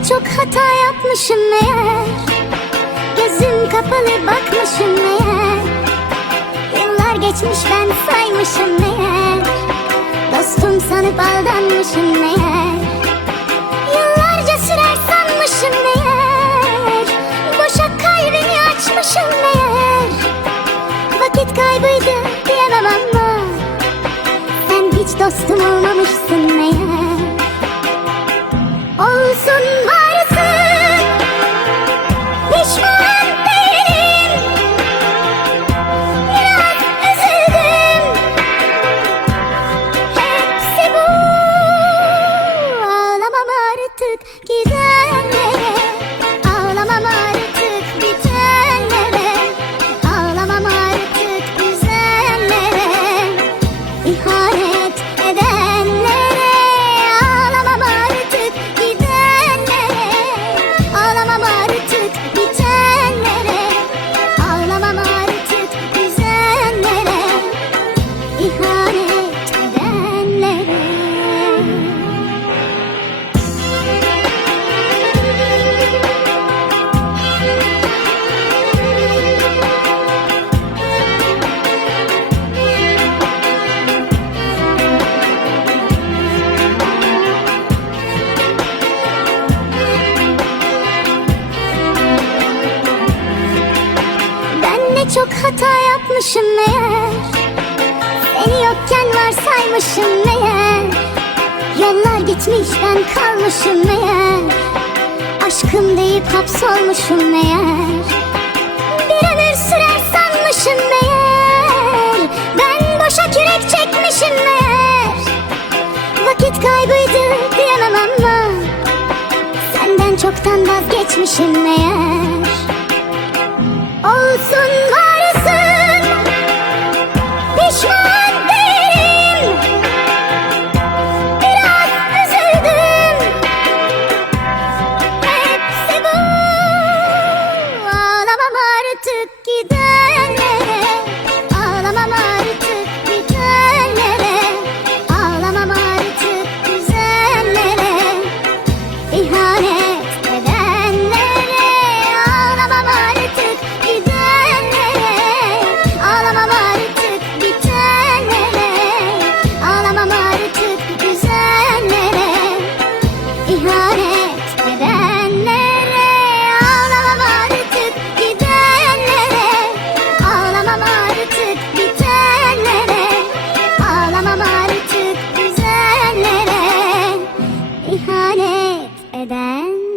yapmışım meğer. Gözüm kapalı bakmışım meğer. Yıllar geçmiş ben saymışım meğer. Dostum sanıp aldanmışım meğer. Yıllarca sürer sanmışım meğer. Boşa kalbimi açmışım meğer. Vakit kaybıydı diyemem ama Sen hiç dostum olmamışsın meğer çok hata yapmışım meğer. Seni yokken varsaymışım meğer. Yollar gitmiş ben kalmışım meğer. Aşkım deyip hapsolmuşum meğer. Bir ömür sürer sanmışım meğer. Ben boşa kürek çekmişim meğer. Vakit kaybıydı diyemem ama Senden çoktan vazgeçmişim meğer cehalet eden